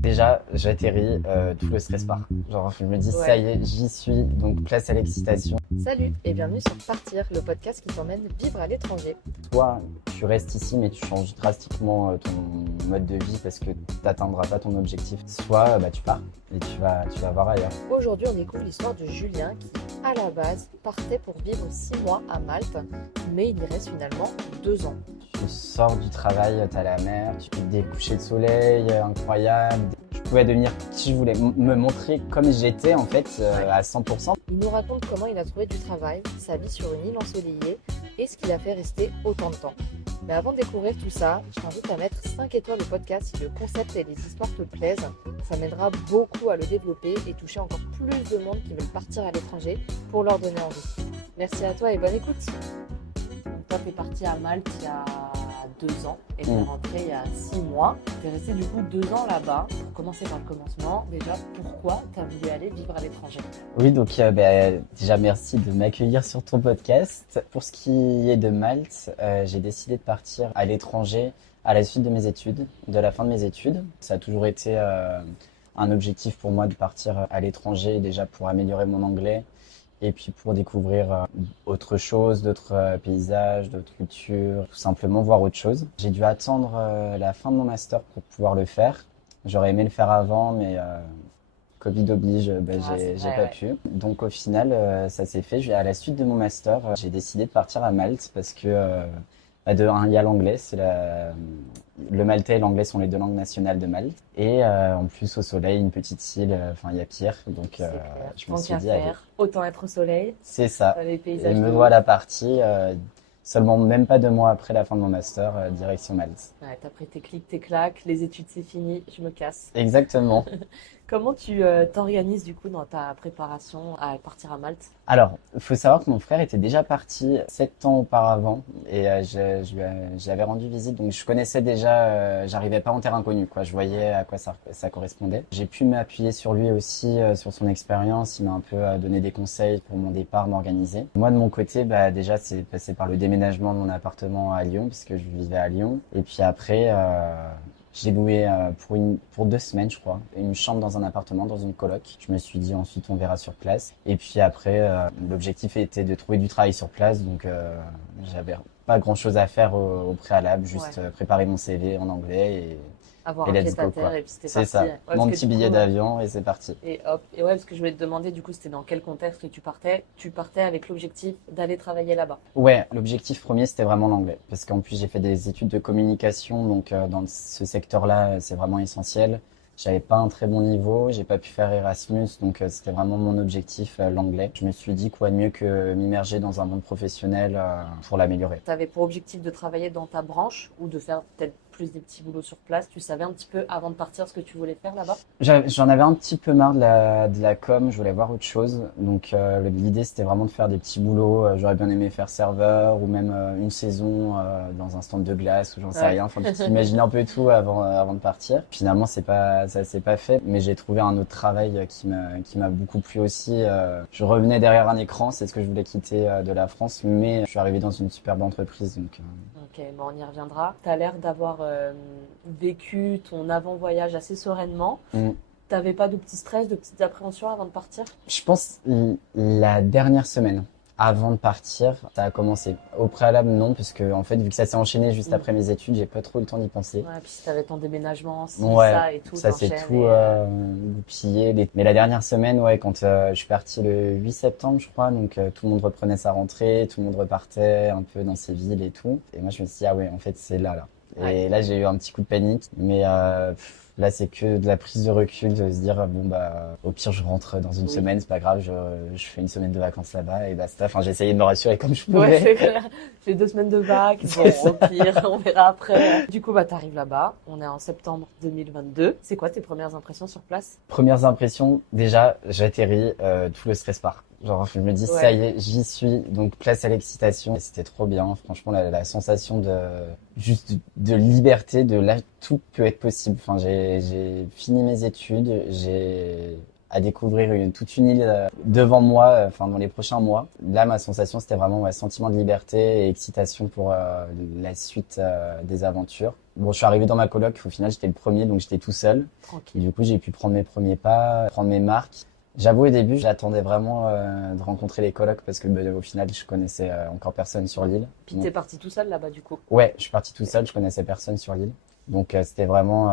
Déjà, j'atterris, tout le stress part. Genre, je me dis, ça Ouais. y est, j'y suis, donc place à l'excitation. Salut et bienvenue sur Partir, le podcast qui t'emmène vivre à l'étranger. Toi, tu restes ici, mais tu changes drastiquement ton mode de vie parce que tu n'atteindras pas ton objectif. Soit tu pars et tu vas voir ailleurs. Aujourd'hui, on découvre l'histoire de Julien qui, à la base, partait pour vivre 6 mois à Malte, mais il y reste finalement 2 ans. Tu sors du travail, tu as la mer, tu fais des couchers de soleil incroyables. Je pouvais devenir qui je voulais, me montrer comme j'étais en fait à 100%. Il nous raconte comment il a trouvé du travail, sa vie sur une île ensoleillée et ce qui l'a fait rester autant de temps. Mais avant de découvrir tout ça, je t'invite à mettre 5 étoiles au podcast si le concept et les histoires te plaisent. Ça m'aidera beaucoup à le développer et toucher encore plus de monde qui veulent partir à l'étranger pour leur donner envie. Merci à toi et bonne écoute. Donc toi, t'es parti à Malte il y a 2 ans et t'es rentré il y a 6 mois. T'es resté du coup 2 ans là-bas. Pour commencer par le commencement, déjà, pourquoi t'as voulu aller vivre à l'étranger? Oui, donc déjà merci de m'accueillir sur ton podcast. Pour ce qui est de Malte, j'ai décidé de partir à l'étranger à la suite de mes études, de la fin de mes études. Ça a toujours été un objectif pour moi de partir à l'étranger, déjà pour améliorer mon anglais et puis pour découvrir autre chose, d'autres paysages, d'autres cultures, tout simplement voir autre chose. J'ai dû attendre la fin de mon master pour pouvoir le faire. J'aurais aimé le faire avant, mais Covid oblige, C'est j'ai vrai, pas ouais. pu. Donc au final, ça s'est fait. À la suite de mon master, j'ai décidé de partir à Malte parce que de un, il y a l'anglais, le maltais et l'anglais sont les deux langues nationales de Malte. Et en plus au soleil, une petite île, enfin il y a pire. Donc C'est clair. je me Tant suis qu'à dit, allez, faire, autant être au soleil, c'est ça. les Et paysages me de ouf. voilà parti, seulement même pas 2 mois après la fin de mon master, direction Malte. Ouais, t'as pris tes clics, tes claques, les études c'est fini, je me casse. Exactement. Comment tu t'organises du coup dans ta préparation à partir à Malte? Alors, il faut savoir que mon frère était déjà parti 7 ans auparavant et j'avais rendu visite, donc je connaissais déjà, j'arrivais pas en terre inconnue, quoi. Je voyais à quoi ça correspondait. J'ai pu m'appuyer sur lui aussi, sur son expérience. Il m'a un peu donné des conseils pour mon départ, m'organiser. Moi, de mon côté, déjà, c'est passé par le déménagement de mon appartement à Lyon, puisque je vivais à Lyon. Et puis après, j'ai loué pour 2 semaines, je crois, une chambre dans un appartement, dans une coloc. Je me suis dit ensuite on verra sur place. Et puis après, l'objectif était de trouver du travail sur place, donc j'avais pas grand-chose à faire au préalable, Ouais, juste préparer mon CV en anglais avoir et un let's pied à go terre quoi. et puis c'était C'est parti. ça, Ouais, parce mon que petit du coup, billet d'avion et c'est parti. et hop. Et ouais, parce que je voulais te demander du coup, c'était dans quel contexte que tu partais? Tu partais avec l'objectif d'aller travailler là-bas. Ouais, l'objectif premier c'était vraiment l'anglais, parce qu'en plus j'ai fait des études de communication, donc dans ce secteur-là c'est vraiment essentiel. J'avais pas un très bon niveau, j'ai pas pu faire Erasmus, donc c'était vraiment mon objectif, l'anglais. Je me suis dit quoi de mieux que m'immerger dans un monde professionnel pour l'améliorer. Tu avais pour objectif de travailler dans ta branche ou de faire peut-être plus des petits boulots sur place? Tu savais un petit peu avant de partir ce que tu voulais faire là-bas? J'en avais un petit peu marre de la com, je voulais voir autre chose. Donc l'idée c'était vraiment de faire des petits boulots. J'aurais bien aimé faire serveur ou même une saison dans un stand de glace ou j'en sais Ouais. rien. Enfin, tu t'imagines un peu tout avant de partir. Finalement ça s'est pas fait, mais j'ai trouvé un autre travail qui m'a beaucoup plu aussi. Je revenais derrière un écran, c'est ce que je voulais quitter de la France, mais je suis arrivé dans une superbe entreprise. Donc Ok, bon, on y reviendra. Tu as l'air d'avoir vécu ton avant-voyage assez sereinement. mm. T'avais pas de petits stress, de petites appréhensions avant de partir? Je pense la dernière semaine avant de partir, ça a commencé. Au préalable, non, parce que en fait, vu que ça s'est enchaîné juste Mm. après mes études, j'ai pas trop eu le temps d'y penser. Ouais, puis si t'avais ton déménagement, si Ouais, ça et tout, ça s'est t'enchaînes tout goupillé. Mais la dernière semaine, ouais, quand je suis parti le 8 septembre, je crois, donc tout le monde reprenait sa rentrée, tout le monde repartait un peu dans ses villes et tout. Et moi, je me suis dit, ah ouais, en fait, c'est là. Ouais. Et là, j'ai eu un petit coup de panique, mais là, c'est que de la prise de recul, de se dire, bon, au pire, je rentre dans une Oui. semaine, c'est pas grave, je fais une semaine de vacances là-bas et basta. Enfin, j'ai essayé de me rassurer comme je Ouais, pouvais. c'est clair. J'ai 2 semaines de bac. Bon, C'est ça. au pire, on verra après. Du coup, t'arrives là-bas. On est en septembre 2022. C'est quoi tes premières impressions sur place? Premières impressions, déjà, j'atterris, tout le stress part. Genre, je me dis, ça Ouais. y est, j'y suis, donc place à l'excitation. Et c'était trop bien, franchement, la sensation juste de liberté, de là, tout peut être possible. Enfin, j'ai fini mes études, j'ai à découvrir toute une île devant moi, enfin dans les prochains mois. Là, ma sensation, c'était vraiment un sentiment de liberté et excitation pour la suite des aventures. Bon, je suis arrivé dans ma coloc, au final, j'étais le premier, donc j'étais tout seul. Tranquille. Et du coup, j'ai pu prendre mes premiers pas, prendre mes marques. J'avoue, au début, j'attendais vraiment de rencontrer les colocs parce que au final, je connaissais encore personne sur l'île. Puis t'es parti tout seul là-bas du coup. Ouais, je suis parti tout seul, je connaissais personne sur l'île. Donc c'était vraiment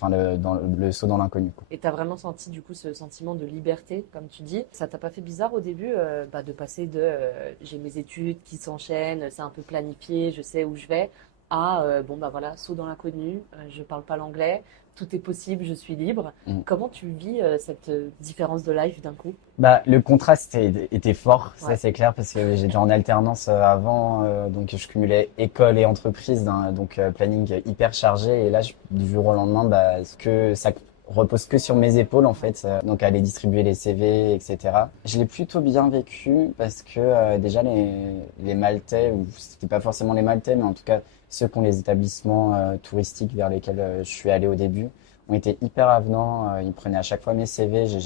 le saut dans l'inconnu, quoi. Et t'as vraiment senti du coup ce sentiment de liberté, comme tu dis. Ça t'a pas fait bizarre au début de passer de j'ai mes études qui s'enchaînent, c'est un peu planifié, je sais où je vais, à bon bah voilà, saut dans l'inconnu, je parle pas l'anglais, tout est possible, je suis libre. Comment tu vis cette différence de life d'un coup? Bah, le contraste était fort, Ouais. ça c'est clair, parce que j'étais en alternance avant, donc je cumulais école et entreprise, donc planning hyper chargé. Et là, du jour au lendemain, bah, ça repose que sur mes épaules en fait, donc aller distribuer les CV, etc. Je l'ai plutôt bien vécu parce que déjà les Maltais, ou c'était pas forcément les Maltais, mais en tout cas ceux qui ont les établissements touristiques vers lesquels je suis allé au début, ont été hyper avenants. Ils prenaient à chaque fois mes CV. J'ai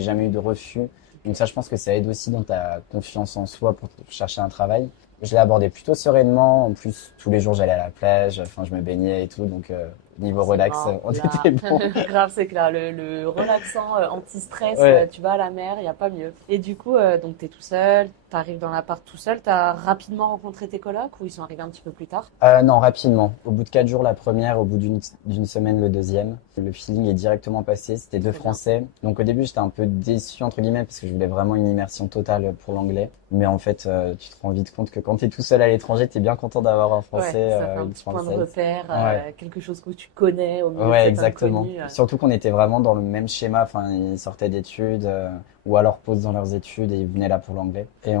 jamais eu de refus. Donc ça, je pense que ça aide aussi dans ta confiance en soi pour chercher un travail. Je l'ai abordé plutôt sereinement. En plus, tous les jours, j'allais à la plage. Enfin, je me baignais et tout. Donc, niveau C'est relax, marrant, on là. était bon. Grave, c'est clair. Le relaxant, anti-stress, Ouais. tu vas à la mer, il n'y a pas mieux. Et du coup, donc t'es tout seul, t'arrives dans l'appart tout seul, t'as rapidement rencontré tes colocs ou ils sont arrivés un petit peu plus tard? Non, rapidement. Au bout de 4 jours, la première. Au bout d'une semaine, le deuxième. Le feeling est directement passé. C'était deux Très bien. Français. Donc au début, j'étais un peu déçu, entre guillemets, parce que je voulais vraiment une immersion totale pour l'anglais. Mais en fait, tu te rends vite compte que quand t'es tout seul à l'étranger, t'es bien content d'avoir un Français, Ouais, ça fait un une petit point de Française. repère, Ouais. quelque chose que tu connais au milieu de Ouais, cet exactement. inconnu. Surtout qu'on était vraiment dans le même schéma. Enfin, ils sortaient d'études ou alors pause dans leurs études et ils venaient là pour l'anglais. Et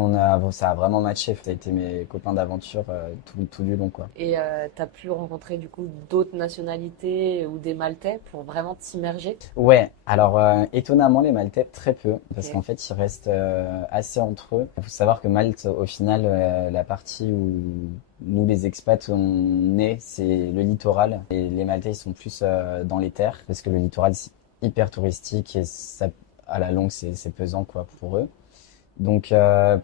ça a vraiment matché. Ça a été mes copains d'aventure tout du long, quoi. Et t'as pu rencontrer du coup d'autres nationalités ou des Maltais pour vraiment t'immerger? Ouais. Alors étonnamment, les Maltais très peu parce Ok. qu'en fait, ils restent assez entre eux. Il faut savoir que Malte, au final, la partie où nous les expats on est, c'est le littoral et les Maltais ils sont plus dans les terres parce que le littoral c'est hyper touristique et ça, à la longue c'est pesant quoi pour eux. Donc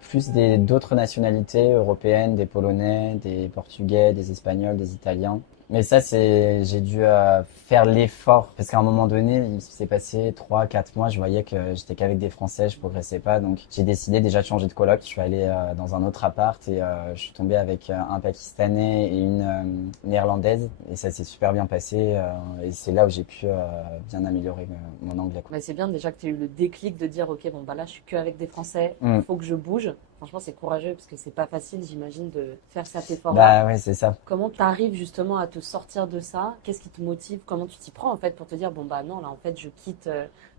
plus d'autres nationalités européennes, des Polonais, des Portugais, des Espagnols, des Italiens. Mais ça j'ai dû faire l'effort parce qu'à un moment donné, il s'est passé 3, 4 mois, je voyais que j'étais qu'avec des Français, je progressais pas, donc j'ai décidé déjà de changer de coloc. Je suis allé dans un autre appart et je suis tombé avec un Pakistanais et une Néerlandaise et ça s'est super bien passé et c'est là où j'ai pu bien améliorer mon anglais, quoi. Mais c'est bien déjà que tu as eu le déclic de dire ok bon bah là je suis que avec des Français, Mm. faut que je bouge. Franchement c'est courageux parce que c'est pas facile j'imagine de faire cet effort-là. Bah ouais, c'est ça. Comment tu arrives justement à te sortir de ça? Qu'est-ce qui te motive? Comment tu t'y prends en fait pour te dire bon bah non là en fait je quitte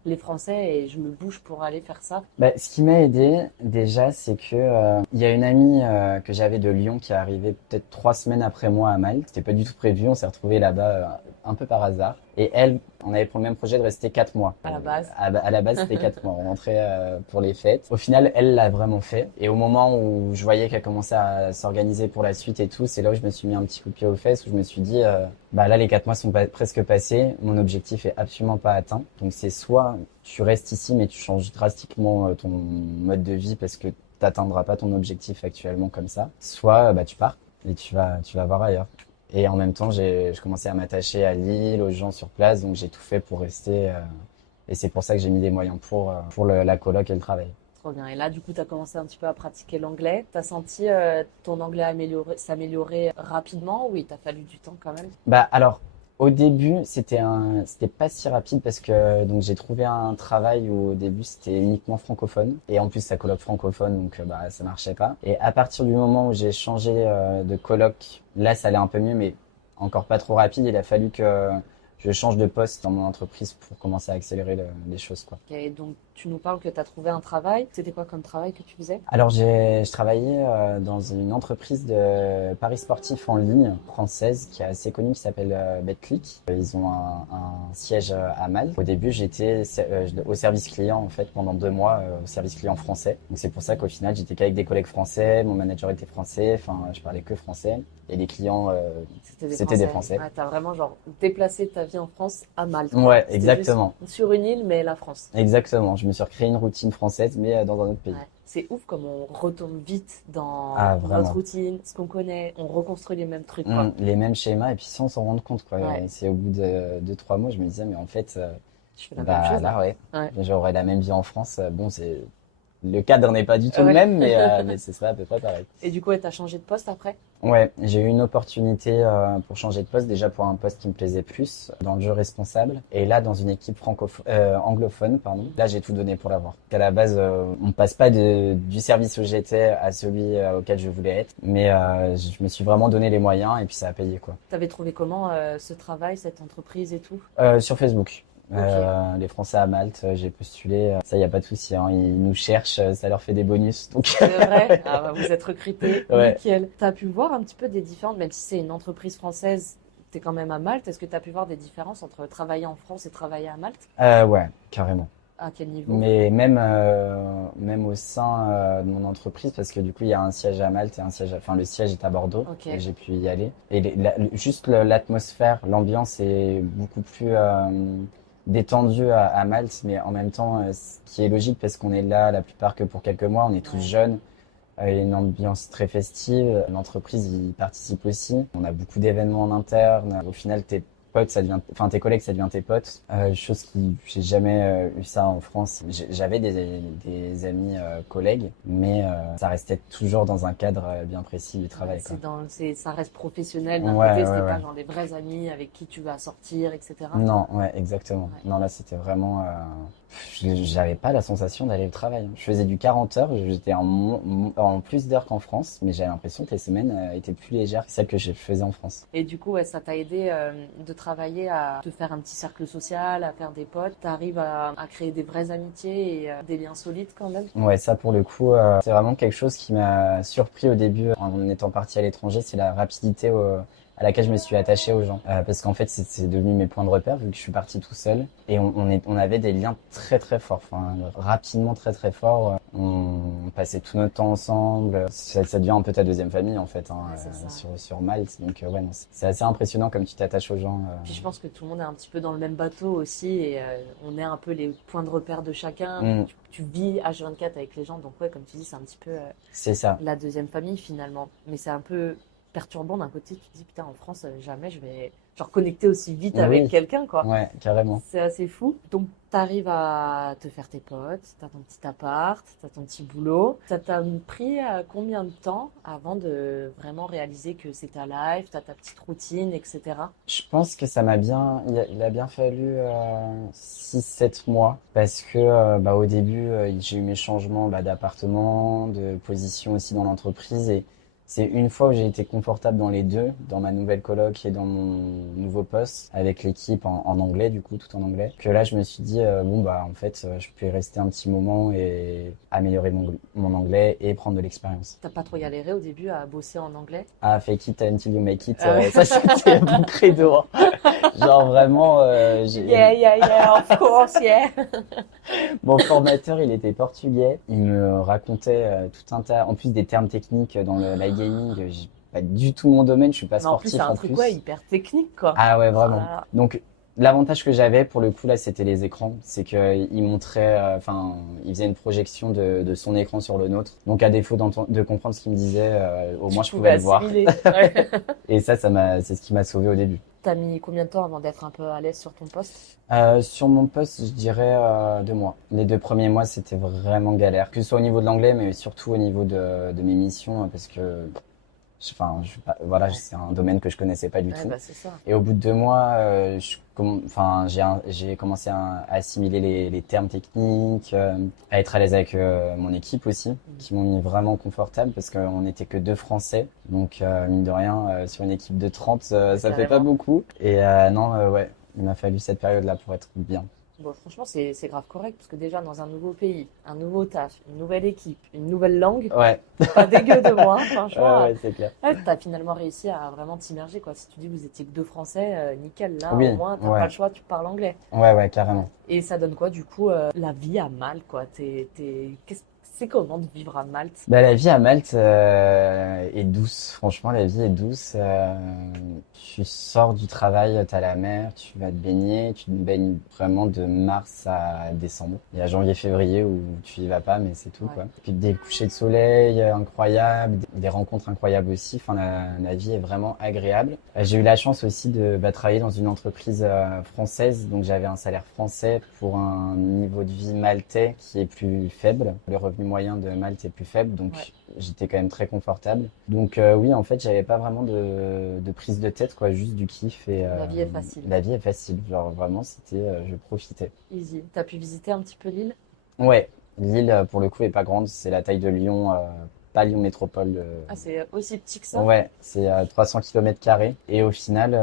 les Français et je me bouge pour aller faire ça? Bah, ce qui m'a aidé déjà, c'est que il y a une amie que j'avais de Lyon qui est arrivée peut-être 3 semaines après moi à Malte. C'était pas du tout prévu, on s'est retrouvés là-bas un peu par hasard. Et elle, on avait pour le même projet de rester 4 mois. À la base. À la base, c'était 4 mois. On rentrait pour les fêtes. Au final, elle l'a vraiment fait. Et au moment où je voyais qu'elle commençait à s'organiser pour la suite et tout, c'est là où je me suis mis un petit coup de pied aux fesses, où je me suis dit, bah là, les 4 mois sont presque passés. Mon objectif est absolument pas atteint. Donc c'est soit tu restes ici, mais tu changes drastiquement ton mode de vie parce que t'atteindras pas ton objectif actuellement comme ça. Soit bah tu pars et tu vas voir ailleurs. Et en même temps, je commençais à m'attacher à l'île, aux gens sur place, donc j'ai tout fait pour rester. Et c'est pour ça que j'ai mis des moyens pour la coloc et le travail. Trop bien. Et là, du coup, tu as commencé un petit peu à pratiquer l'anglais. Tu as senti ton anglais s'améliorer rapidement ou il t'a fallu du temps quand même? Bah alors, au début, c'était pas si rapide parce que donc j'ai trouvé un travail où au début c'était uniquement francophone et en plus ça coloc francophone donc bah ça marchait pas. Et à partir du moment où j'ai changé de coloc, là ça allait un peu mieux mais encore pas trop rapide. Il a fallu que je change de poste dans mon entreprise pour commencer à accélérer les choses quoi. Ok, donc tu nous parles que tu as trouvé un travail. C'était quoi comme travail que tu faisais? Alors je travaillais dans une entreprise de paris sportifs en ligne française qui est assez connue qui s'appelle Betclic. Ils ont un siège à Malte. Au début j'étais au service client en fait pendant 2 mois au service client français. Donc c'est pour ça qu'au final j'étais qu'avec des collègues français, mon manager était français, enfin je parlais que français et les clients c'était des Français. Ouais, t'as vraiment genre déplacé ta vie en France à Malte. Ouais, C'était exactement. juste sur une île, mais la France. Exactement. Je me suis recréé une routine française, mais dans un autre pays. Ouais. C'est ouf comme on retombe vite dans Ah, notre vraiment. routine, ce qu'on connaît, on reconstruit les mêmes trucs, quoi. Les mêmes schémas, et puis sans s'en rendre compte, quoi. Ouais, Et c'est au bout de 2, 3 mois, je me disais, mais en fait, je fais la même bah chose là. là, ouais, Ouais. j'aurais la même vie en France. Bon, c'est le cadre n'est pas du tout le Ouais. même, mais ce serait à peu près pareil. Et du coup, ouais, t'as changé de poste après? Ouais, j'ai eu une opportunité pour changer de poste, déjà pour un poste qui me plaisait plus, dans le jeu responsable, et là dans une équipe anglophone, pardon. Là, j'ai tout donné pour l'avoir. À la base, on passe pas du service où j'étais à celui auquel je voulais être, mais je me suis vraiment donné les moyens et puis ça a payé quoi. T'avais trouvé comment ce travail, cette entreprise et tout? Sur Facebook. Ok. Les Français à Malte, j'ai postulé. Ça, y a pas de souci, hein. Ils nous cherchent, ça leur fait des bonus. Donc, C'est vrai? Ah bah vous êtes recruté, ouais. nickel. T'as pu voir un petit peu des différences, même si c'est une entreprise française, t'es quand même à Malte. Est-ce que t'as pu voir des différences entre travailler en France et travailler à Malte? Ouais, carrément. À quel niveau? Mais même au sein de mon entreprise, parce que du coup, il y a un siège à Malte et enfin, le siège est à Bordeaux, Ok. et j'ai pu y aller. Et juste l'atmosphère, l'ambiance est beaucoup plus détendue à Malte, mais en même temps, ce qui est logique parce qu'on est là la plupart que pour quelques mois, on est tous Ouais. jeunes. Il y a une ambiance très festive. L'entreprise y participe aussi. On a beaucoup d'événements en interne. Au final, tes potes, enfin tes collègues, ça devient tes potes. Chose qui, j'ai jamais eu ça en France. J'avais des amis collègues, mais ça restait toujours dans un cadre bien précis du travail, quoi. Ça reste professionnel d'un Ouais, côté, ouais, c'était ouais. pas genre des vrais amis avec qui tu vas sortir, etc. Non, ouais, exactement. Ouais. Non, là, c'était vraiment. J'avais pas la sensation d'aller au travail. Je faisais du 40 heures, j'étais en plus d'heures qu'en France, mais j'avais l'impression que les semaines étaient plus légères que celles que je faisais en France. Et du coup, ouais, ça t'a aidé de travailler à te faire un petit cercle social, à faire des potes. T'arrives à créer des vraies amitiés et des liens solides quand même. Ouais, ça pour le coup, c'est vraiment quelque chose qui m'a surpris au début en étant parti à l'étranger, c'est la rapidité à laquelle je me suis attaché aux gens. Parce qu'en fait, c'est devenu mes points de repère vu que je suis parti tout seul. Et on avait des liens très très forts, enfin rapidement très très forts. On passait tout notre temps ensemble. Ça devient un peu ta deuxième famille en fait, hein, Ouais, c'est ça. sur Malte. Donc ouais, non, c'est assez impressionnant comme tu t'attaches aux gens. Puis je pense que tout le monde est un petit peu dans le même bateau aussi et on est un peu les points de repère de chacun. Mm, Tu vis H24 avec les gens, donc ouais, comme tu dis, c'est un petit peu c'est ça. la deuxième famille finalement. Mais c'est un peu perturbant d'un côté, tu te dis putain, en France, jamais je vais genre connecter aussi vite avec Oui, quelqu'un, quoi. ouais, carrément. C'est assez fou. Donc, t'arrives à te faire tes potes, t'as ton petit appart, t'as ton petit boulot. Ça t'a pris combien de temps avant de vraiment réaliser que c'est ta life, t'as ta petite routine, etc. Je pense que il a bien fallu 6, 7 mois parce que bah, au début j'ai eu mes changements bah, d'appartement, de position aussi dans l'entreprise et c'est une fois où j'ai été confortable dans les deux, dans ma nouvelle coloc et dans mon nouveau poste avec l'équipe en anglais du coup, tout en anglais, que là je me suis dit bon bah en fait je peux y rester un petit moment et améliorer mon anglais et prendre de l'expérience. T'as pas trop galéré au début à bosser en anglais? Ah, fake it until you make it, Ah ouais. ça c'était mon credo, hein. Genre vraiment, Yeah, yeah, yeah, of course, yeah. mon formateur il était portugais, il me racontait tout un tas, en plus des termes techniques dans l'iGaming, j'ai pas du tout mon domaine, je suis pas Mais en plus, c'est sportif un en truc, plus. ouais, hyper technique, quoi. Ah ouais, Oh vraiment. là là. Donc l'avantage que j'avais pour le coup là, c'était les écrans, c'est que il montrait, enfin, il faisait une projection de son écran sur le nôtre. Donc à défaut de comprendre ce qu'il me disait, au moins je Tu pouvais pouvais le voir. assimiler. Ouais. Et c'est ce qui m'a sauvé au début. T'as mis combien de temps avant d'être un peu à l'aise sur ton poste? Sur mon poste, je dirais 2 mois. Les 2 premiers mois, c'était vraiment galère, que ce soit au niveau de l'anglais, mais surtout au niveau de mes missions, parce que, enfin, voilà, Ouais, c'est un domaine que je connaissais pas du ouais, tout. bah c'est ça. Et au bout de 2 mois, enfin, j'ai commencé à assimiler les termes techniques, à être à l'aise avec mon équipe aussi, qui m'ont mis vraiment confortable parce qu'on n'était que deux Français. Donc, mine de rien, sur une équipe de 30, ça fait pas Carrément. beaucoup. Et non, ouais, il m'a fallu cette période-là pour être bien. Bon, franchement, c'est grave correct parce que déjà, dans un nouveau pays, un nouveau taf, une nouvelle équipe, une nouvelle langue, Ouais, pas dégueu de moi, hein, ouais, franchement. ouais, c'est clair. Ouais, t'as finalement réussi à vraiment t'immerger, quoi. Si tu dis que vous étiez que deux Français, nickel, là, Oui, au moins, t'as ouais, pas le choix, tu parles anglais. ouais, ouais, carrément. Et ça donne quoi, du coup, la vie à Malte, quoi? C'est comment de vivre à Malte? Bah, la vie à Malte est douce. Franchement, la vie est douce. Tu sors du travail, t'as la mer, tu vas te baigner. Tu te baignes vraiment de mars à décembre. Il y a janvier, février où tu y vas pas, mais c'est tout, Ouais. quoi. Puis des couchers de soleil incroyables, des rencontres incroyables aussi. Enfin, la vie est vraiment agréable. J'ai eu la chance aussi de travailler dans une entreprise française, donc j'avais un salaire français pour un niveau de vie maltais qui est plus faible. Le revenu moyen de Malte est plus faible, donc Ouais. j'étais quand même très confortable. Donc oui, en fait, j'avais pas vraiment de prise de tête, quoi, juste du kiff et La vie est facile. la vie est facile. Genre vraiment, c'était, je profitais. Easy. T'as pu visiter un petit peu l'île? Ouais, l'île pour le coup est pas grande, c'est la taille de Lyon, pas Lyon Métropole. Ah, c'est aussi petit que ça? Ouais, c'est 300 km². Et au final,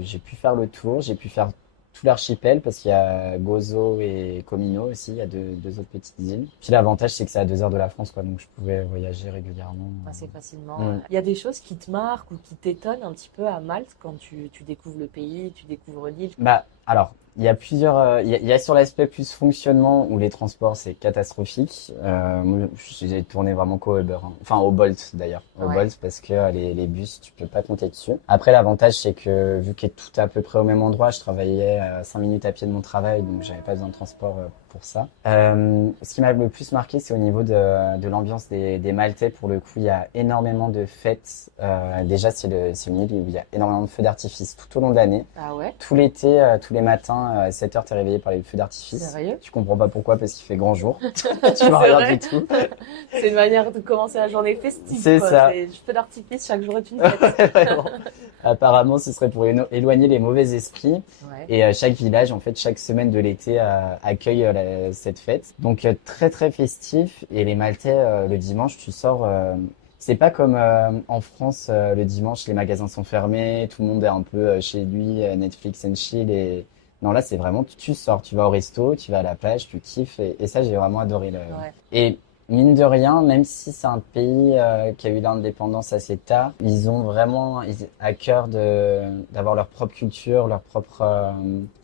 j'ai pu faire le tour, j'ai pu faire tout l'archipel parce qu'il y a Gozo et Comino aussi, il y a deux autres petites îles. Puis l'avantage, c'est que c'est à 2 heures de la France, quoi, donc je pouvais voyager régulièrement. Assez facilement. Mm. Il y a des choses qui te marquent ou qui t'étonnent un petit peu à Malte quand tu découvres le pays, tu découvres l'île? Bah, alors, il y a plusieurs. Il y a sur l'aspect plus fonctionnement où les transports c'est catastrophique. Moi, j'ai tourné vraiment qu'au Uber, hein. Enfin au Bolt d'ailleurs, au Ouais. Bolt parce que les bus tu peux pas compter dessus. Après l'avantage c'est que vu qu'est tout à peu près au même endroit, je travaillais à 5 minutes à pied de mon travail donc j'avais pas besoin de transport pour ça. Ce qui m'a le plus marqué c'est au niveau de l'ambiance des Maltais. Pour le coup il y a énormément de fêtes. Déjà c'est une île où il y a énormément de feux d'artifice tout au long de l'année. Ah ouais? Tout l'été, tous les matins, à 7 heures, t'es réveillé par les feux d'artifice. Sérieux? Tu comprends pas pourquoi, parce qu'il fait grand jour. Tu C'est vois rien vrai. du tout. C'est une manière de commencer la journée festive, C'est quoi. ça. C'est feu d'artifice, chaque jour est une fête. Vraiment. Apparemment, ce serait pour éloigner les mauvais esprits. Ouais. Et chaque village, en fait, chaque semaine de l'été accueille cette fête. Donc très très festif. Et les Maltais, le dimanche, tu sors. C'est pas comme en France, le dimanche, les magasins sont fermés, tout le monde est un peu chez lui, Netflix and chill. Et non, là, c'est vraiment, tu sors, tu vas au resto, tu vas à la plage, tu kiffes. Et ça, j'ai vraiment adoré. Ouais. Et mine de rien, même si c'est un pays qui a eu l'indépendance assez tard, ils ont vraiment à cœur d'avoir leur propre culture, leur propre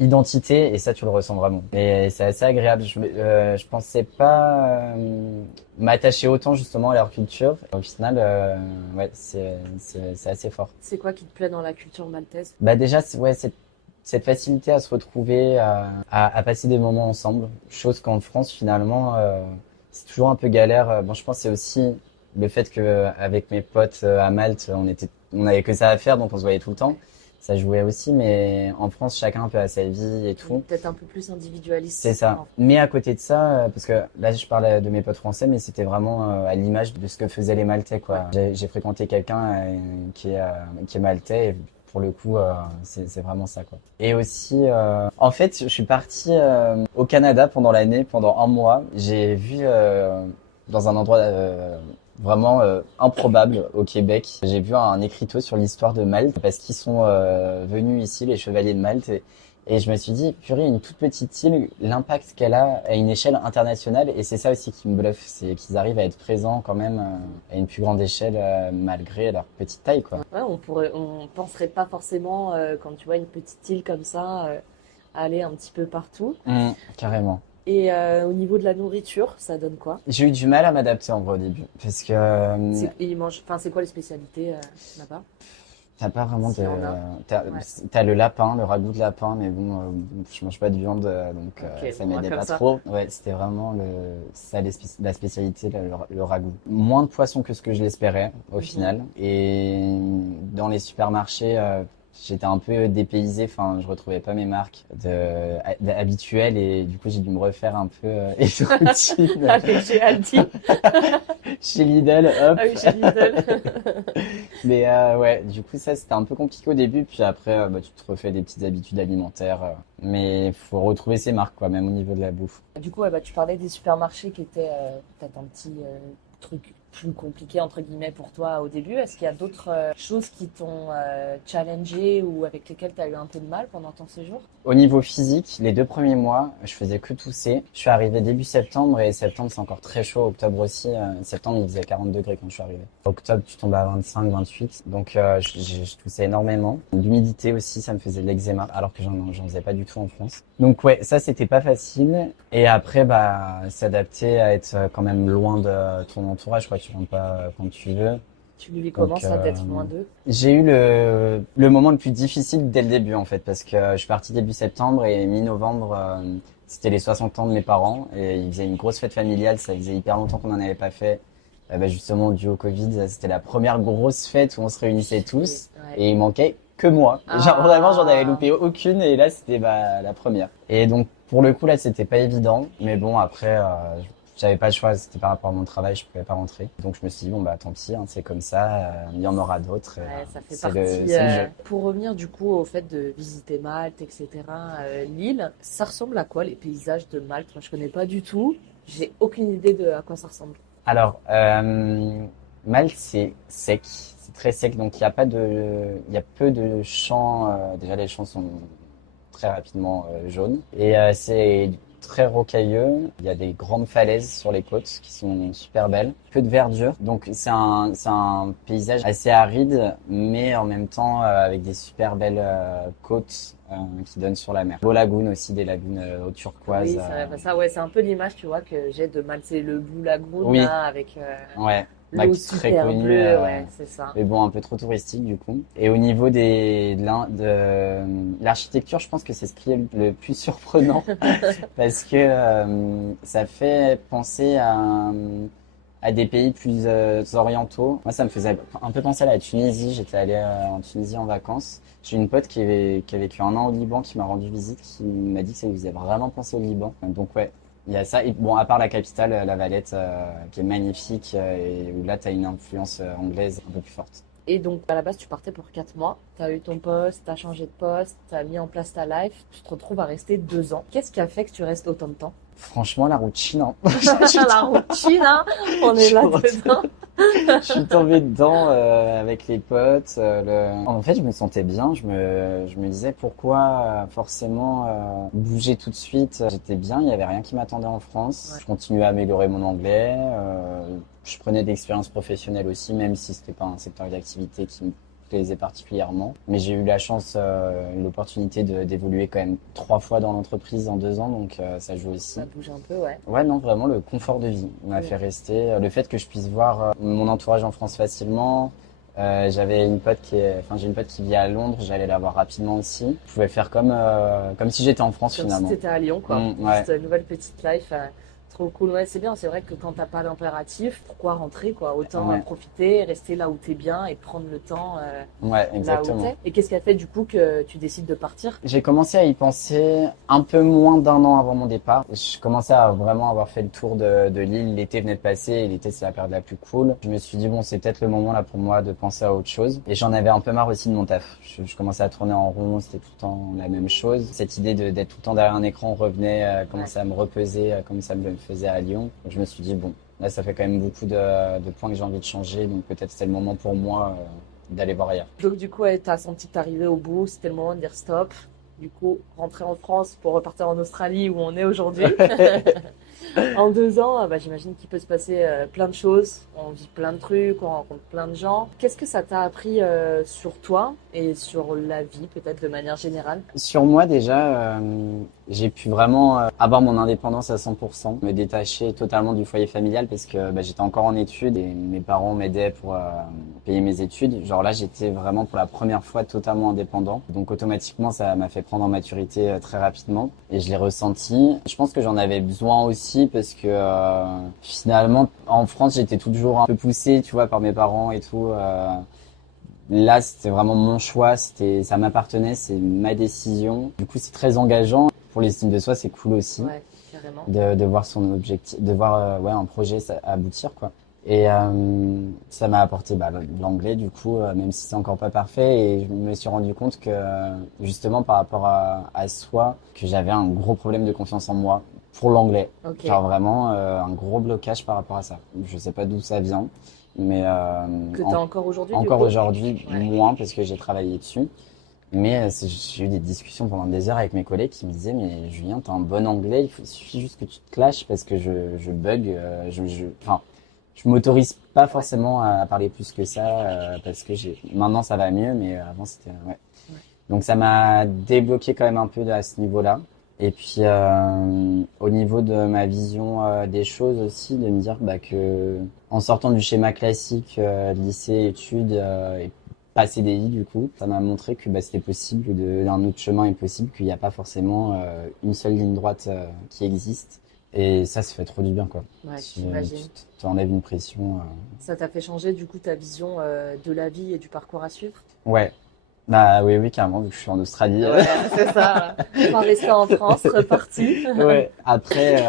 identité, et ça tu le ressens vraiment. Et c'est assez agréable. Je pensais pas m'attacher autant justement à leur culture. Au final, ouais, c'est assez fort. C'est quoi qui te plaît dans la culture maltaise? Bah déjà, ouais, cette facilité à se retrouver, à passer des moments ensemble, chose qu'en France finalement. C'est toujours un peu galère. Bon, je pense que c'est aussi le fait que avec mes potes à Malte, on avait que ça à faire, donc on se voyait tout le temps. Ça jouait aussi, mais en France, chacun un peu à sa vie et tout. Peut-être un peu plus individualiste. C'est ça. Mais à côté de ça, parce que là, je parlais de mes potes français, mais c'était vraiment à l'image de ce que faisaient les Maltais, quoi. J'ai fréquenté quelqu'un qui est maltais. Et pour le coup, c'est vraiment ça, quoi. Et aussi, en fait, je suis parti au Canada pendant l'année, pendant un mois. J'ai vu dans un endroit vraiment improbable au Québec. J'ai vu un écriteau sur l'histoire de Malte parce qu'ils sont venus ici, les Chevaliers de Malte. Et je me suis dit, purée, une toute petite île, l'impact qu'elle a à une échelle internationale. Et c'est ça aussi qui me bluffe, c'est qu'ils arrivent à être présents quand même à une plus grande échelle malgré leur petite taille, quoi. Ouais, on penserait pas forcément quand tu vois une petite île comme ça aller un petit peu partout. Carrément. Et au niveau de la nourriture, ça donne quoi? J'ai eu du mal à m'adapter en vrai au début. Parce que C'est quoi les spécialités là-bas? t'as pas vraiment S'il y en a. t'as le lapin, le ragoût de lapin, mais bon, je mange pas de viande, donc Ok, ça bon, m'aidait comme pas ça. trop. Ouais, c'était vraiment la spécialité, le ragoût. Moins de poisson que ce que je l'espérais au final. Et dans les supermarchés, j'étais un peu dépaysé, enfin, je retrouvais pas mes marques habituelles et du coup, j'ai dû me refaire un peu une routine Allez, chez Aldi. chez Lidl, hop. Ah oui, chez Lidl. Mais ouais, du coup, ça, c'était un peu compliqué au début, puis après, bah, tu te refais des petites habitudes alimentaires. Mais faut retrouver ses marques, quoi, même au niveau de la bouffe. Du coup, ouais, bah, tu parlais des supermarchés qui étaient peut-être un petit truc plus compliqué entre guillemets pour toi au début? Est-ce qu'il y a d'autres choses qui t'ont challengé ou avec lesquelles tu as eu un peu de mal pendant ton séjour? Au niveau physique, les 2 premiers mois, je faisais que tousser. Je suis arrivé début septembre et septembre c'est encore très chaud. Octobre aussi. Septembre il faisait 40 degrés quand je suis arrivé. Octobre tu tombes à 25, 28. Donc je toussais énormément. L'humidité aussi, ça me faisait de l'eczéma alors que j'en faisais pas du tout en France. Donc ouais, ça c'était pas facile. Et après s'adapter à être quand même loin de ton entourage. Je crois que tu rentres pas quand tu veux. Tu vis comment Donc, ça d'être loin d'eux? j'ai eu le moment le plus difficile dès le début en fait parce que je suis parti début septembre et mi-novembre c'était les 60 ans de mes parents et ils faisaient une grosse fête familiale, ça faisait hyper longtemps qu'on n'en avait pas fait. Justement dû au Covid, c'était la première grosse fête où on se réunissait tous Ouais. et il manquait que moi. Ah. Genre vraiment j'en avais loupé aucune et là c'était la première. Et donc pour le coup là c'était pas évident mais bon après j'avais pas le choix, c'était par rapport à mon travail, je pouvais pas rentrer. Donc je me suis dit, bon bah tant pis, hein, c'est comme ça, il y en aura d'autres. Ouais, ça fait c'est partie. c'est le jeu. Pour revenir du coup au fait de visiter Malte, etc., l'île, ça ressemble à quoi les paysages de Malte? Moi je connais pas du tout, j'ai aucune idée de à quoi ça ressemble. Alors, Malte c'est sec, c'est très sec, donc il y a peu de champs, déjà les champs sont très rapidement jaunes. Et c'est très rocailleux, il y a des grandes falaises sur les côtes qui sont super belles, peu de verdure, donc c'est un paysage assez aride, mais en même temps avec des super belles côtes qui donnent sur la mer. Beaux lagunes aussi, des lagunes au turquoise. Oui, ça, ouais, c'est un peu l'image, tu vois, que j'ai de Malte, c'est le Blue Lagoon Oui. là, avec Ouais. l'eau Qui est très super connu, bleue, ouais, c'est ça. mais bon, un peu trop touristique du coup. Et au niveau de l'architecture, je pense que c'est ce qui est le plus surprenant parce que ça fait penser à des pays plus orientaux. Moi, ça me faisait un peu penser à la Tunisie. J'étais allé en Tunisie en vacances. J'ai une pote qui a vécu un an au Liban, qui m'a rendu visite, qui m'a dit que ça lui faisait vraiment penser au Liban. Donc ouais, il y a ça. Et bon, à part la capitale, La Valette, qui est magnifique, et où là, tu as une influence anglaise un peu plus forte. Et donc, à la base, tu partais pour 4 mois. Tu as eu ton poste, tu as changé de poste, tu as mis en place ta life. Tu te retrouves à rester 2 ans. Qu'est-ce qui a fait que tu restes autant de temps? Franchement, la routine, hein. La routine, hein, on est là dedans. Je suis tombé dedans avec les potes. En fait, je me sentais bien. Je me disais pourquoi forcément bouger tout de suite. J'étais bien, il y avait rien qui m'attendait en France. Ouais. Je continuais à améliorer mon anglais. Je prenais de l'expérience professionnelle aussi, même si c'était pas un secteur d'activité qui me plaisait particulièrement. Mais j'ai eu la chance, l'opportunité d'évoluer quand même 3 fois dans l'entreprise en 2 ans, donc ça joue aussi. Ça bouge un peu, ouais. Ouais, non, vraiment le confort de vie m'a fait rester. Le fait que je puisse voir mon entourage en France facilement. J'ai une pote qui vit à Londres, j'allais la voir rapidement aussi. Je pouvais faire comme si j'étais en France Comme finalement. si t'étais à Lyon, quoi. Ouais. Juste une nouvelle petite life. Trop cool. Ouais, c'est bien. C'est vrai que quand t'as pas d'impératif, pourquoi rentrer, quoi? Autant Ouais. profiter, rester là où t'es bien et prendre le temps Ouais, là où exactement. t'es. Et qu'est-ce qui a fait du coup que tu décides de partir? J'ai commencé à y penser un peu moins d'un an avant mon départ. Je commençais à vraiment avoir fait le tour de l'île. L'été venait de passer et l'été c'est la période la plus cool. Je me suis dit bon, c'est peut-être le moment là pour moi de penser à autre chose. Et j'en avais un peu marre aussi de mon taf. Je commençais à tourner en rond, c'était tout le temps la même chose. Cette idée d'être tout le temps derrière un écran revenait, commençait à me repeser comme ça me le faisait à Lyon. Donc je me suis dit bon, là ça fait quand même beaucoup de points que j'ai envie de changer. Donc peut-être c'est le moment pour moi d'aller voir ailleurs. Donc du coup, ouais, t'as senti que t'arrivais au bout, c'était le moment de dire stop. Du coup, rentrer en France pour repartir en Australie où on est aujourd'hui. En 2 ans, bah, j'imagine qu'il peut se passer plein de choses. On vit plein de trucs, on rencontre plein de gens. Qu'est-ce que ça t'a appris sur toi et sur la vie, peut-être de manière générale? Sur moi déjà, j'ai pu vraiment avoir mon indépendance à 100%, me détacher totalement du foyer familial parce que j'étais encore en études et mes parents m'aidaient pour payer mes études. Genre là, j'étais vraiment pour la première fois totalement indépendant. Donc automatiquement, ça m'a fait prendre en maturité très rapidement et je l'ai ressenti. Je pense que j'en avais besoin aussi parce que finalement, en France, j'étais toujours un peu poussé, tu vois, par mes parents et tout. Là, c'était vraiment mon choix, ça m'appartenait, c'est ma décision. Du coup, c'est très engageant. Pour l'estime de soi, c'est cool aussi Ouais, carrément. de voir son objectif, de voir un projet aboutir quoi. Et ça m'a apporté l'anglais du coup, même si c'est encore pas parfait. Et je me suis rendu compte que justement par rapport à soi, que j'avais un gros problème de confiance en moi pour l'anglais. Ok. Genre vraiment un gros blocage par rapport à ça. Je sais pas d'où ça vient, mais Que t'as encore aujourd'hui, du encore coup? aujourd'hui Ouais. moins parce que j'ai travaillé dessus. Mais j'ai eu des discussions pendant des heures avec mes collègues qui me disaient mais Julien, t'as un bon anglais, il suffit juste que tu te clashes parce que je bug, enfin, je m'autorise pas forcément à parler plus que ça parce que maintenant ça va mieux, mais avant c'était ouais. Ouais. Donc ça m'a débloqué quand même un peu à ce niveau-là. Et puis au niveau de ma vision des choses aussi, de me dire bah, que en sortant du schéma classique lycée, études et pas CDI du coup, ça m'a montré que bah, c'était possible, un autre chemin est possible, qu'il n'y a pas forcément une seule ligne droite qui existe. Et ça fait trop du bien quoi. Ouais, Tu j'imagine. t'enlèves une pression. Ça t'a fait changer du coup ta vision de la vie et du parcours à suivre? Ouais, bah oui, oui, carrément, vu que je suis en Australie. Ouais, c'est ça. Pas rester en France, reparti. Ouais. Après,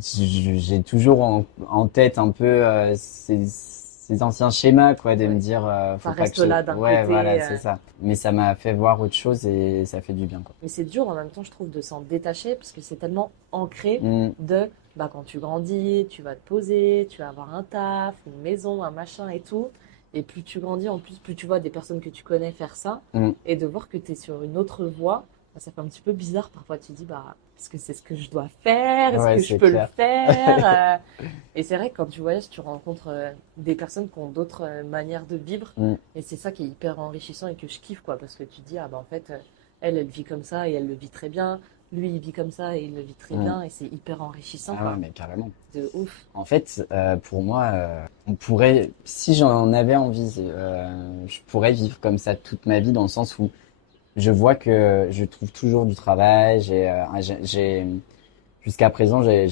j'ai toujours en tête un peu ces anciens schémas, quoi, de Ouais. me dire, faut Ça pas reste que je... là d'un Ouais, côté. voilà, c'est ça. Mais ça m'a fait voir autre chose et ça fait du bien, quoi. Mais c'est dur en même temps, je trouve, de s'en détacher parce que c'est tellement ancré Mm, de bah, quand tu grandis, tu vas te poser, tu vas avoir un taf, une maison, un machin et tout. Et plus tu grandis, en plus, plus tu vois des personnes que tu connais faire ça. mm. Et de voir que tu es sur une autre voie, bah, ça fait un petit peu bizarre. Parfois, tu te dis, bah, est-ce que c'est ce que je dois faire? Est-ce Ouais, que je c'est peux clair. le faire? Et c'est vrai que quand tu voyages, tu rencontres des personnes qui ont d'autres manières de vivre. Mm. Et c'est ça qui est hyper enrichissant et que je kiffe, quoi. Parce que tu te dis, ah bah en fait, elle vit comme ça et elle le vit très bien. Lui, il vit comme ça et il le vit très Mm. bien. Et c'est hyper enrichissant, Ah ouais, quoi. mais carrément. De ouf. En fait, pour moi, on pourrait, si j'en avais envie, je pourrais vivre comme ça toute ma vie dans le sens où je vois que je trouve toujours du travail. Jusqu'à présent, j'ai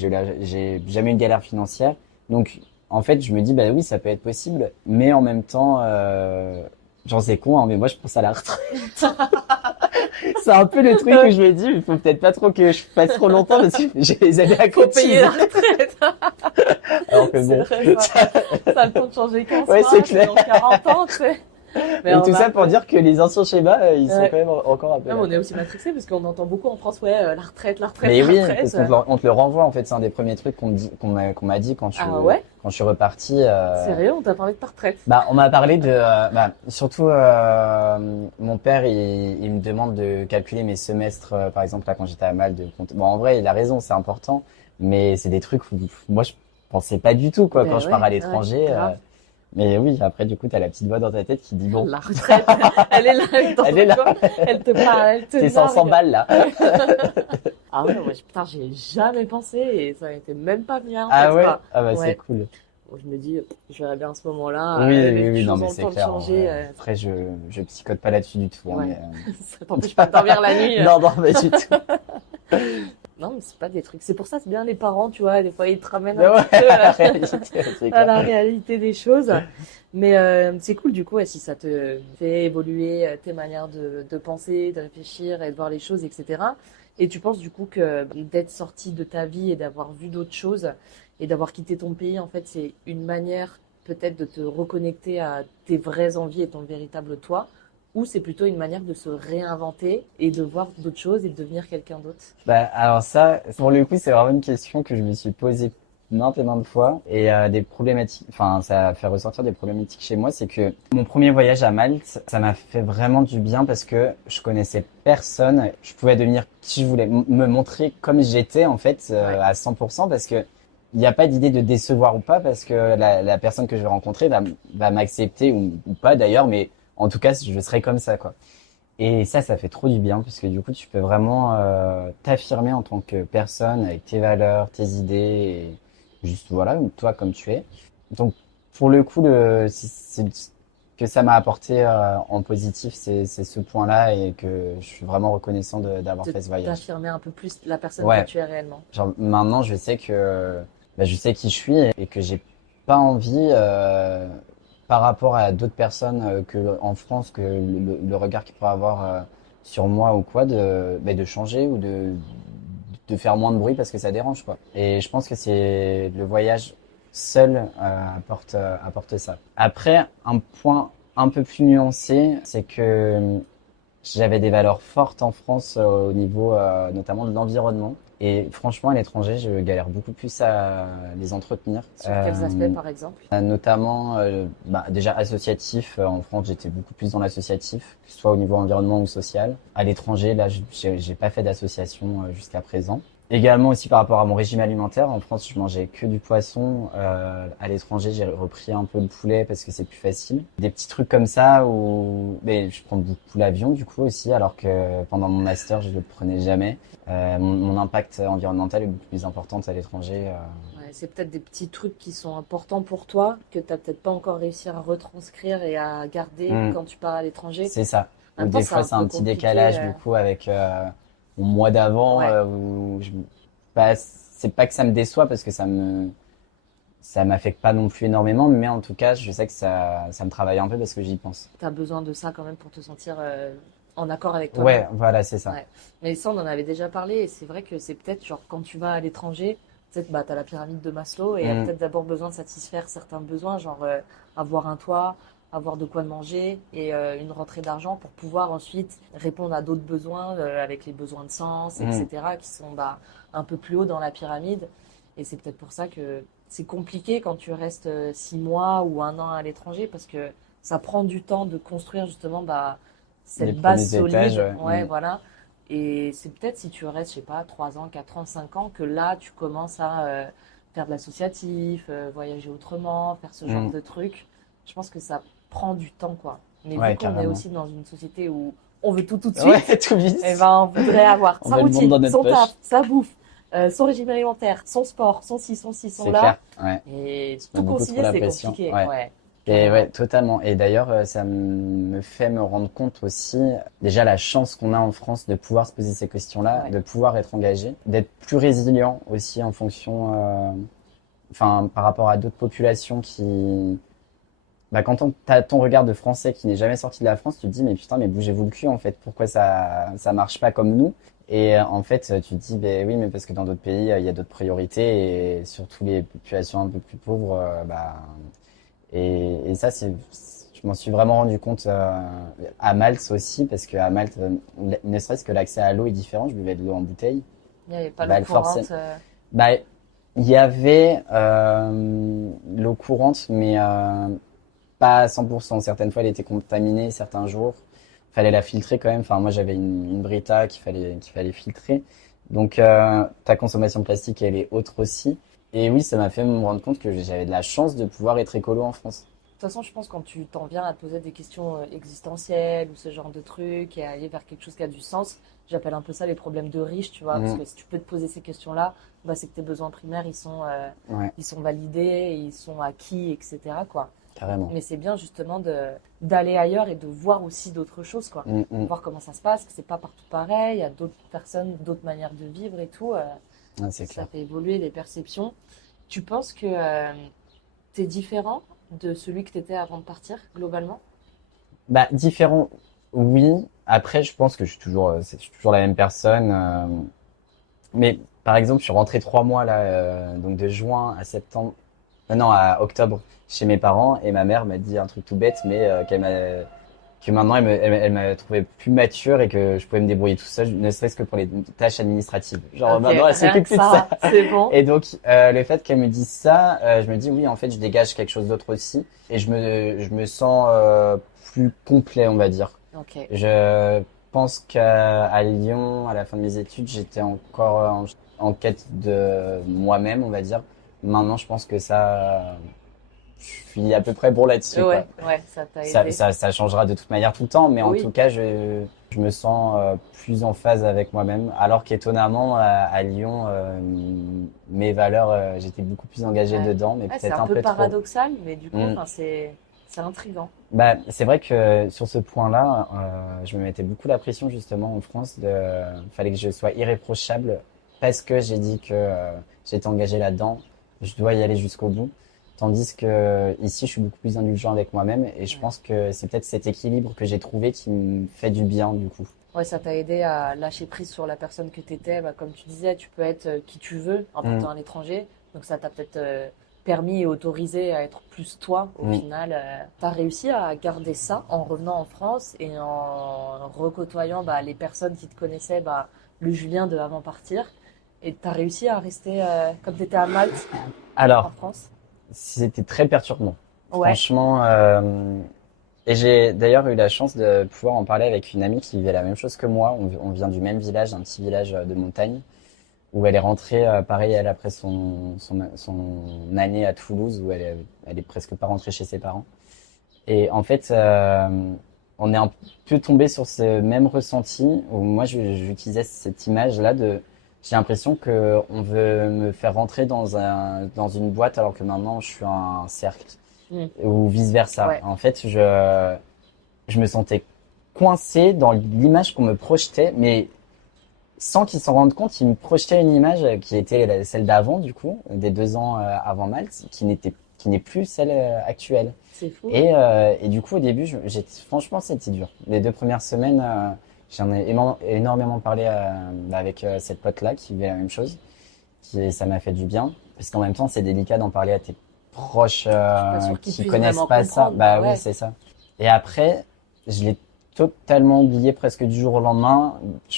jamais eu de galère financière. Donc, en fait, je me dis, bah oui, ça peut être possible. Mais en même temps, j'en sais con, hein, mais moi, je pense à la retraite. C'est un peu le truc où je me dis, il faut peut-être pas trop que je fasse trop longtemps parce que j'ai les années à Faut payer cotiser. la retraite. Alors que C'est bon. vrai, ça. Ça a le temps de changer 15 Ouais, fois, c'est clair. dans 40 ans, tu sais. Mais Et on tout va- ça pour dire que les anciens schémas, ils sont Ouais. quand même encore un peu Non, mais là. on est aussi matrixé parce qu'on entend beaucoup en France, ouais, la retraite, la retraite, Mais la oui, retraite. parce on te le renvoie en fait. C'est un des premiers trucs qu'on m'a dit Ah ouais? quand je suis reparti. Sérieux, on t'a parlé de ta retraite? Bah, on m'a parlé de, bah, surtout, mon père, il me demande de calculer mes semestres, par exemple, là, quand j'étais à Malte, de compter. Bon, en vrai, il a raison, c'est important, mais c'est des trucs où, moi, je pensais pas du tout, quoi, Ben quand je ouais, pars à ouais, l'étranger. grave. Mais oui, après, du coup, t'as la petite voix dans ta tête qui dit, bon, La retraite, elle est là, elle est là, elle te parle, elle te tes 500 nargue. balles, là. Ah ouais, ouais, putain, j'y ai jamais pensé et ça n'était même pas venu en Ah tête, ouais? quoi. Ah bah, Ouais. c'est cool. Bon, je me dis, je verrai bien à ce moment-là, Oui, les oui, oui, non, choses mais ont le c'est temps de clair. changer, Après, je psychote pas là-dessus du tout, hein, Ouais. mais, ça t'empêche pas de dormir la nuit. non, non, pas du tout. Non, mais c'est pas des trucs. C'est pour ça, c'est bien les parents, tu vois, des fois ils te ramènent Mais un ouais, petit peu la réalité, c'est à la clair. réalité des choses. Mais c'est cool du coup, ouais, si ça te fait évoluer tes manières de penser, de réfléchir et de voir les choses, etc. Et tu penses du coup que d'être sorti de ta vie et d'avoir vu d'autres choses et d'avoir quitté ton pays, en fait, c'est une manière peut-être de te reconnecter à tes vraies envies et ton véritable toi, ou c'est plutôt une manière de se réinventer et de voir d'autres choses et de devenir quelqu'un d'autre? Bah, alors ça, pour le coup, c'est vraiment une question que je me suis posée maintes et maintes fois. Et des problématiques, enfin, ça fait ressortir des problématiques chez moi. C'est que mon premier voyage à Malte, ça m'a fait vraiment du bien parce que je connaissais personne. Je pouvais devenir qui je voulais, me montrer comme j'étais, en fait, Ouais. à 100% parce que il n'y a pas d'idée de décevoir ou pas parce que la personne que je vais rencontrer va m'accepter ou pas d'ailleurs, mais en tout cas, je serai comme ça, quoi. Et ça fait trop du bien parce que du coup, tu peux vraiment t'affirmer en tant que personne avec tes valeurs, tes idées, et juste voilà, toi comme tu es. Donc, pour le coup, que ça m'a apporté en positif, c'est ce point-là et que je suis vraiment reconnaissant d'avoir De fait ce voyage. t'affirmer un peu plus la personne Ouais. que tu es réellement. Genre maintenant, je sais que je sais qui je suis et que j'ai pas envie par rapport à d'autres personnes que en France que le regard qu'ils pourraient avoir sur moi ou quoi de changer ou de faire moins de bruit parce que ça dérange quoi. Et je pense que c'est le voyage seul apporte ça. Après, un point un peu plus nuancé, c'est que J'avais des valeurs fortes en France au niveau notamment de l'environnement. Et franchement, à l'étranger, je galère beaucoup plus à les entretenir. Sur quels aspects, par exemple? Notamment, déjà associatif. En France, j'étais beaucoup plus dans l'associatif, que ce soit au niveau environnement ou social. À l'étranger, là, j'ai pas fait d'association jusqu'à présent. Également aussi par rapport à mon régime alimentaire. En France, je mangeais que du poisson. À l'étranger, j'ai repris un peu de poulet parce que c'est plus facile. Des petits trucs comme ça où, mais je prends beaucoup l'avion du coup aussi, alors que pendant mon master, je le prenais jamais. Mon impact environnemental est beaucoup plus important à l'étranger. Ouais, c'est peut-être des petits trucs qui sont importants pour toi, que tu n'as peut-être pas encore réussi à retranscrire et à garder quand tu pars à l'étranger. C'est ça. En Ou même temps, des c'est fois, un c'est peu un petit compliqué, décalage du coup avec mon mois d'avant Ouais. c'est pas que ça me déçoit parce que ça m'affecte pas non plus énormément, mais en tout cas, je sais que ça me travaille un peu parce que j'y pense. Tu as besoin de ça quand même pour te sentir en accord avec toi-même. Ouais, voilà, c'est ça. Ouais. Mais ça, on en avait déjà parlé, et c'est vrai que c'est peut-être, genre, quand tu vas à l'étranger, tu sais, bah, tu as la pyramide de Maslow, et tu as peut-être d'abord besoin de satisfaire certains besoins, genre avoir un toit, avoir de quoi manger, et une rentrée d'argent pour pouvoir ensuite répondre à d'autres besoins, avec les besoins de sens, etc., qui sont bah, un peu plus haut dans la pyramide. Et c'est peut-être pour ça que c'est compliqué quand tu restes 6 mois ou un an à l'étranger, parce que ça prend du temps de construire justement bah, Les cette base premiers étages, solide. ouais. Ouais, voilà. Et c'est peut-être si tu restes, je sais pas, 3 ans, 4 ans, 5 ans, que là, tu commences à faire de l'associatif, voyager autrement, faire ce genre de trucs. Je pense que ça prend du temps, quoi. Mais vu Ouais, qu'on est carrément. aussi dans une société où on veut tout de suite, Ouais, tout vite. eh ben, on voudrait avoir On sa veut le monde routine, dans notre son poche. taf, sa bouffe, son régime alimentaire, son sport, son ci, son C'est là. clair. Ouais. Et On a tout beaucoup concilier, trop la c'est pression. compliqué. Ouais. Ouais, Et carrément. ouais, totalement. Et d'ailleurs, ça me fait me rendre compte aussi, déjà la chance qu'on a en France de pouvoir se poser ces questions-là, Ouais. de pouvoir être engagé, d'être plus résilient aussi en fonction, par rapport à d'autres populations quand t'as ton regard de Français qui n'est jamais sorti de la France, tu te dis, mais putain, mais bougez-vous le cul, en fait, pourquoi ça marche pas comme nous? Et en fait, tu te dis, ben oui, mais parce que dans d'autres pays, il y a d'autres priorités, et surtout les populations un peu plus pauvres, et ça, je m'en suis vraiment rendu compte à Malte aussi, parce que à Malte, ne serait-ce que l'accès à l'eau est différent. Je buvais de l'eau en bouteille. Il n'y avait pas Bah, l'eau courante. Bah, il y avait l'eau courante, mais pas à 100%. Certaines fois, elle était contaminée, certains jours. Fallait la filtrer quand même. Enfin, moi, j'avais une Brita qu'il fallait filtrer. Donc, ta consommation de plastique, elle est autre aussi. Et oui, ça m'a fait me rendre compte que j'avais de la chance de pouvoir être écolo en France. De toute façon, je pense que quand tu t'en viens à te poser des questions existentielles ou ce genre de trucs et à aller vers quelque chose qui a du sens, j'appelle un peu ça les problèmes de riches, tu vois, parce que si tu peux te poser ces questions-là, bah, c'est que tes besoins primaires, Ouais, ils sont validés, ils sont acquis, etc., quoi. carrément. Mais c'est bien justement d'aller ailleurs et de voir aussi d'autres choses, quoi. Voir comment ça se passe, que c'est pas partout pareil, il y a d'autres personnes, d'autres manières de vivre et tout. Ouais, c'est Ça clair. fait évoluer les perceptions. Tu penses que t'es différent de celui que t'étais avant de partir, globalement? Bah, différent, oui. Après, je pense que je suis toujours la même personne. Mais par exemple, je suis rentré 3 mois là, donc de juin à septembre, non, à octobre chez mes parents, et ma mère m'a dit un truc tout bête, mais que maintenant elle m'a trouvé plus mature et que je pouvais me débrouiller tout seul, ne serait-ce que pour les tâches administratives. Genre Ok, maintenant, elle rien s'occupe que plus de ça. c'est bon. Et donc, le fait qu'elle me dise ça, je me dis oui, en fait, je dégage quelque chose d'autre aussi, et je me sens plus complet, on va dire. Ok. Je pense qu'à Lyon, à la fin de mes études, j'étais encore en quête de moi-même, on va dire. Maintenant, je pense que je suis à peu près bon là-dessus, quoi. Ouais, ça t'a Ça, aidé. ça, ça changera de toute manière tout le temps, mais en Oui. tout cas, je me sens plus en phase avec moi-même. Alors qu'étonnamment, à Lyon, mes valeurs, j'étais beaucoup plus engagé Ouais. dedans, mais Ouais, c'est peut-être un un peu peu trop. paradoxal, mais du coup, Mm. enfin, c'est intriguant. Bah, c'est vrai que sur ce point-là, je me mettais beaucoup la pression justement en France. Fallait que je sois irréprochable parce que j'ai dit que j'étais engagé là-dedans. Je dois y aller jusqu'au bout. Tandis que ici, je suis beaucoup plus indulgent avec moi-même et je Ouais. pense que c'est peut-être cet équilibre que j'ai trouvé qui me fait du bien du coup. Ouais, ça t'a aidé à lâcher prise sur la personne que t'étais. Bah, comme tu disais, tu peux être qui tu veux en Mm. partant à l'étranger. Donc ça t'a peut-être permis et autorisé à être plus toi au Mm. final. Tu as réussi à garder ça en revenant en France et en recôtoyant les personnes qui te connaissaient, le Julien de avant partir. Et tu as réussi à rester comme tu étais à Malte en Alors, France? c'était très perturbant. Ouais. Franchement, et j'ai d'ailleurs eu la chance de pouvoir en parler avec une amie qui vivait la même chose que moi. On vient du même village, un petit village de montagne, où elle est rentrée, pareil, elle, après son année à Toulouse, où elle est presque pas rentrée chez ses parents. Et en fait, on est un peu tombé sur ce même ressenti, où moi, j'utilisais cette image-là de, j'ai l'impression que on veut me faire rentrer dans une boîte, alors que maintenant, je suis un cercle, Mm. ou vice-versa. Ouais. En fait, je me sentais coincé dans l'image qu'on me projetait, mais sans qu'ils s'en rendent compte, ils me projetaient une image qui était celle d'avant, du coup, des 2 ans avant Malte, qui n'est plus celle actuelle. C'est fou. Et du coup, au début, franchement, c'était dur. Les 2 premières semaines, j'en ai énormément parlé avec cette pote-là qui vivait la même chose. Ça m'a fait du bien. Parce qu'en même temps, c'est délicat d'en parler à tes proches Pas sûr qu'ils qui puissent connaissent vraiment pas ça. comprendre. Bah Ouais. oui, c'est ça. Et après, je l'ai totalement oublié presque du jour au lendemain.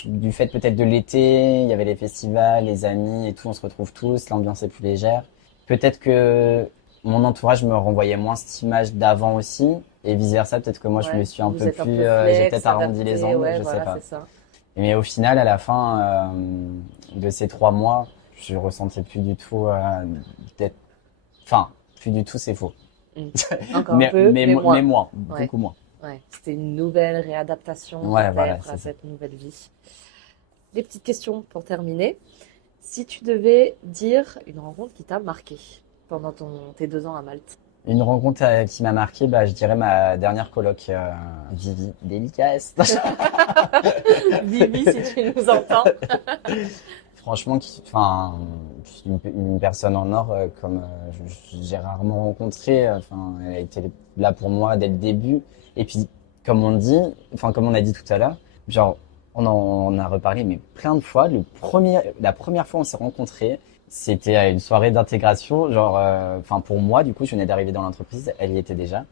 Du fait peut-être de l'été, il y avait les festivals, les amis et tout, on se retrouve tous, l'ambiance est plus légère. Peut-être que mon entourage me renvoyait moins cette image d'avant aussi, et vice versa, peut-être que moi je Ouais. me suis un Vous peu êtes un plus, peu j'ai flex, peut-être arrondi les adapté, angles, ouais, je sais voilà, pas. c'est ça. Mais au final, à la fin de ces 3 mois, je ressentais plus du tout d'être, enfin, plus du tout, c'est faux. Encore un peu, mais moins. Mais moins, Ouais. beaucoup moins. Ouais, c'était une nouvelle réadaptation Ouais, peut-être voilà, à c'est ça. cette nouvelle vie. Des petites questions pour terminer. Si tu devais dire une rencontre qui t'a marqué pendant tes 2 ans à Malte. Une rencontre qui m'a marqué, je dirais ma dernière coloc, Vivi, délicace. Vivi, si tu nous entends. Franchement, enfin, une personne en or comme j'ai rarement rencontré. Enfin, elle a été là pour moi dès le début. Et puis, comme on dit, enfin comme on a dit tout à l'heure, genre on a reparlé mais plein de fois. La première fois où on s'est rencontrés, c'était à une soirée d'intégration. Genre, enfin pour moi, du coup, je venais d'arriver dans l'entreprise, elle y était déjà.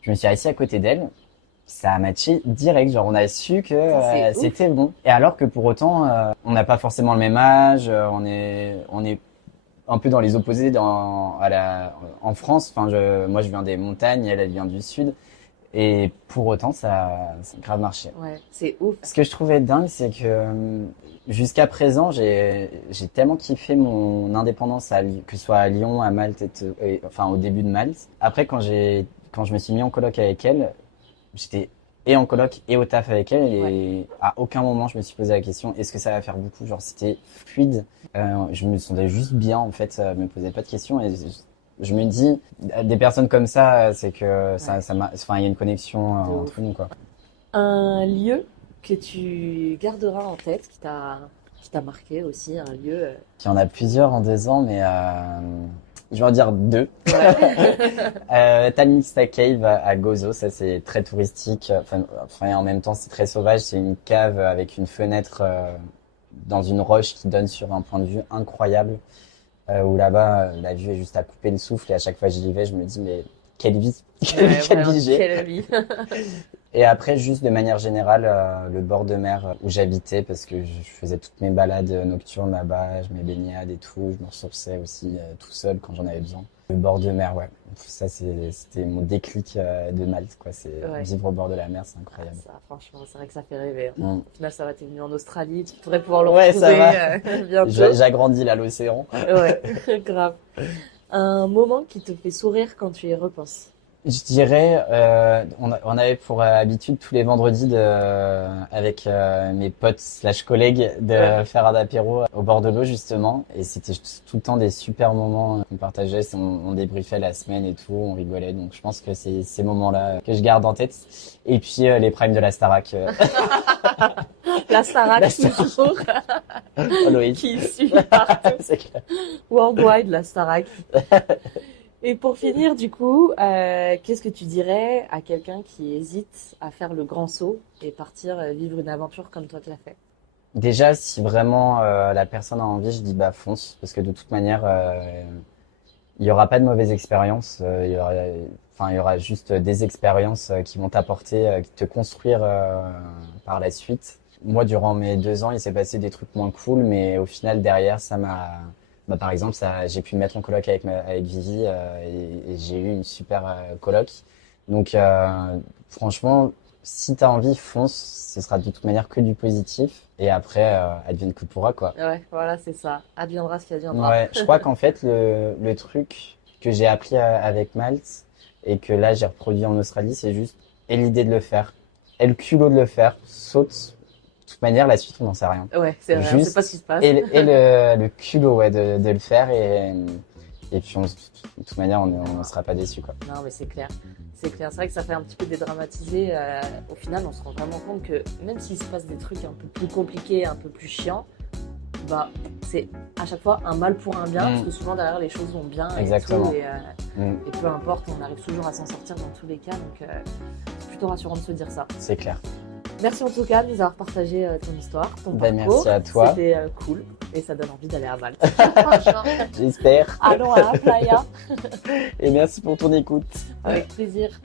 Je me suis assis à côté d'elle. Ça a matché direct, genre on a su que C'est ouf. c'était bon. Et alors que pour autant, on n'a pas forcément le même âge, on est un peu dans les opposés en France. Enfin, moi je viens des montagnes, elle vient du sud. Et pour autant, ça a grave marché. Ouais, c'est ouf. Ce que je trouvais dingue, c'est que jusqu'à présent, j'ai tellement kiffé mon indépendance, que ce soit à Lyon, à Malte, enfin au début de Malte. Après, quand je me suis mis en coloc avec elle, j'étais et en coloc et au taf avec elle, et à aucun moment je me suis posé la question est-ce que ça va faire beaucoup. Genre c'était fluide, je me sentais juste bien en fait, je me posais pas de questions, et je me dis des personnes comme ça, c'est que enfin il y a une connexion De entre nous quoi. Un lieu que tu garderas en tête, qui t'a marqué aussi, un lieu. Il y en a plusieurs en 2 ans, mais je vais en dire 2. Talmixta Cave à Gozo, ça c'est très touristique. Enfin, en même temps c'est très sauvage. C'est une cave avec une fenêtre dans une roche qui donne sur un point de vue incroyable. Où là-bas la vue est juste à couper le souffle, et à chaque fois que j'y vais, je me dis mais quelle vie, Ouais, quelle vraiment, vie j'ai. quelle vie. Et après, juste de manière générale, le bord de mer où j'habitais, parce que je faisais toutes mes balades nocturnes là-bas, je mes baignades et tout, je me ressourçais aussi tout seul quand j'en avais besoin. Le bord de mer, ouais. Ça, c'était mon déclic de Malte, quoi. C'est vivre au bord de la mer, c'est incroyable. Ça, franchement, c'est vrai que ça fait rêver. Mm. Au final, ça va, t'es venu en Australie, tu pourrais pouvoir le Ouais, ça retrouver bientôt. J'agrandis là l'océan. Ouais, grave. Un moment qui te fait sourire quand tu y repenses. Je dirais, on avait pour habitude tous les vendredis avec mes potes / collègues de faire un apéro au bord de l'eau justement, et c'était tout le temps des super moments qu'on partageait, on débriefait la semaine et tout, on rigolait, donc je pense que c'est ces moments-là que je garde en tête. Et puis les primes de la Starac, La Starac, La Starac. toujours, Loïc. qui suit partout. C'est clair. Worldwide, la Starac. Et pour finir, du coup, qu'est-ce que tu dirais à quelqu'un qui hésite à faire le grand saut et partir vivre une aventure comme toi tu l'as fait? Déjà, si vraiment la personne a envie, je dis fonce, parce que de toute manière, il y aura pas de mauvaise expérience. Il y aura juste des expériences qui vont t'apporter, qui te construire par la suite. Moi, durant mes 2 ans, il s'est passé des trucs moins cool, mais au final, derrière, par exemple, j'ai pu me mettre en coloc avec Vivi et j'ai eu une super coloc. Donc, franchement, si t'as envie, fonce. Ce sera de toute manière que du positif. Et après, advienne que pourra, quoi. Ouais, voilà, c'est ça. Adviendra ce qui adviendra. Ouais, je crois qu'en fait, le truc que j'ai appris avec Malte et que là, j'ai reproduit en Australie, c'est juste, aie l'idée de le faire. Aie le culot de le faire. Saute. De toute manière, la suite, on n'en sait rien. Ouais, c'est vrai, on sait pas ce qui se passe. Et le culot, ouais, de le faire et puis de toute manière, on ne sera pas déçus, quoi. Non, mais c'est clair. C'est clair. C'est vrai que ça fait un petit peu dédramatiser. Au final, on se rend vraiment compte que même s'il se passe des trucs un peu plus compliqués, un peu plus chiants, bah, c'est à chaque fois un mal pour un bien, parce que souvent derrière les choses vont bien. Exactement. Et peu importe, on arrive toujours à s'en sortir dans tous les cas. Donc, c'est plutôt rassurant de se dire ça. C'est clair. Merci en tout cas de nous avoir partagé ton histoire, ton Ben, parcours. merci à toi. C'était cool et ça donne envie d'aller à Malte. Franchement. J'espère. Allons à la playa. Et merci pour ton écoute. Avec plaisir.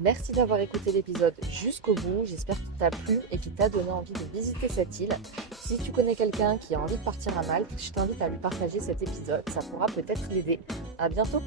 Merci d'avoir écouté l'épisode jusqu'au bout. J'espère qu'il t'a plu et qu'il t'a donné envie de visiter cette île. Si tu connais quelqu'un qui a envie de partir à Malte, je t'invite à lui partager cet épisode. Ça pourra peut-être l'aider. À bientôt.